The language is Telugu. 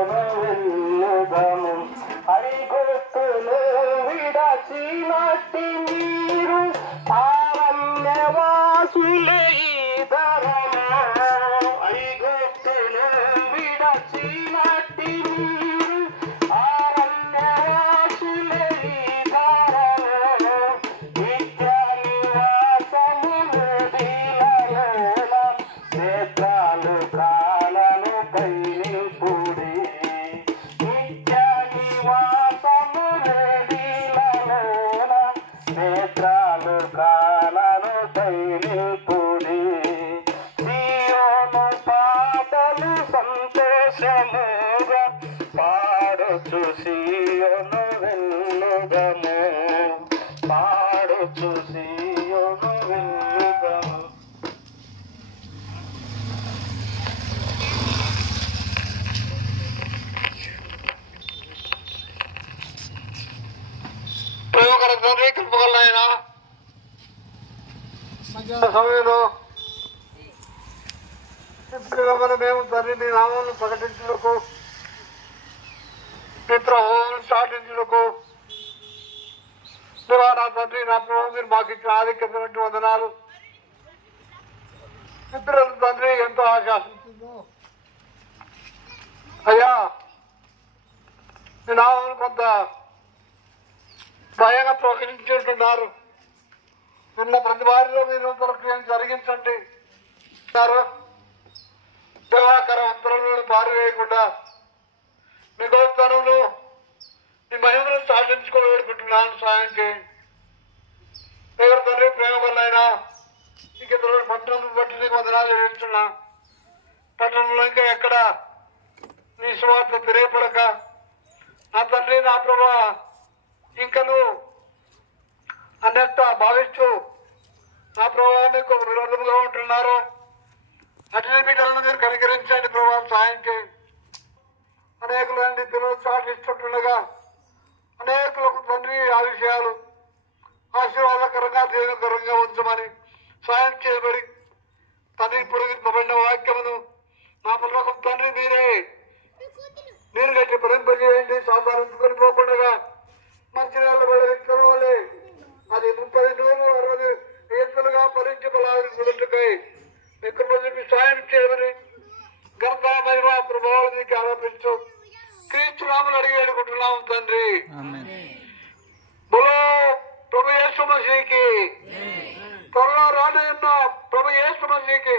వెళ్ళుదము ఐగుప్తును విడచినట్టి మీరు అరణ్యవాసులే ధరము ఐగుప్తును విడచినట్టి మీరు అరణ్యవాసులే ధరము నిత్య నివాసములు దీలలోన నేత్రాలు కాలను పైనిపుడి నిత్య నివాసములు దీలలోన నేత్రాలు కాలను పైనిపుడి సియోను పాటలు సంతోషముగా పాడుచు సియోను వెళ్ళుదము పాడుచు సియోను వెళ్ళుదము. ప్రేమకర తండ్రి కృపగలైన సమయంలో మేము తండ్రి మీ నామాలను ప్రకటించుటకు మిత్ర హోమం సాటించుటకు నా తండ్రి నా ప్రభు మీరు మాకు ఇచ్చిన ఆధిక్యమైనటువంటి వందనాలు. మిత్రులు తండ్రి ఎంతో ఆశాసించిందో అయ్యా మీ నామాలను కొంత భయంగా ప్రకటించుంటున్నారు. నిన్న ప్రతి వారిలో మీరు క్రియం జరిగించండి. సేవాకర అంతరంలో పారివేయకుండా మీ గొప్పతనంలో మీ మహిమను సాధించుకొని వేడుకుంటున్నాను. సాయం చేయండి. ఎవరి తండ్రి ప్రేమ వల్లైనా ఇంక పట్టణం బట్టి నీకు వందనాలు చెల్లిస్తున్నా. పట్టణంలో ఇంకా ఎక్కడ నీ స్వార్థ తెలియపడక నా తండ్రి నా ప్రభా ఇంకను అన్నట్టు భావిస్తూ నా ప్రభావ మీకు విరోధంగా ఉంటున్నారు. అట్లే బిడ్డలను మీరు కనికరించండి. ప్రభావం సాయం చేయండి. అనేకులండి పిల్లలు సాధిస్తుండగా అనేకులకు తండ్రి ఆ విషయాలు ఆశీర్వాదకరంగా దీవెనకరంగా ఉంచమని సాయం చేయబడి తండ్రి పొడిగింపబడిన వాక్యమును నా పర్వకం తండ్రి మీరు గట్టి పరింపజేయండి. సాధారించుకొని పోకుండా మంచి నెల పడే వ్యక్తుల వల్లే అది 30, 100, 60 ఎత్తులుగా భరించగలకై మీకు సాయం చేయమని ఘనత మహిమ ప్రభావం నీకు ఆరోపించు క్రీస్తు నామమున అడిగి వేడుకుంటున్నాము తండ్రి. బోలో ప్రభు యేసు మసీహుకి త్వరలో రానున్న ప్రభు యేసు మసీహుకి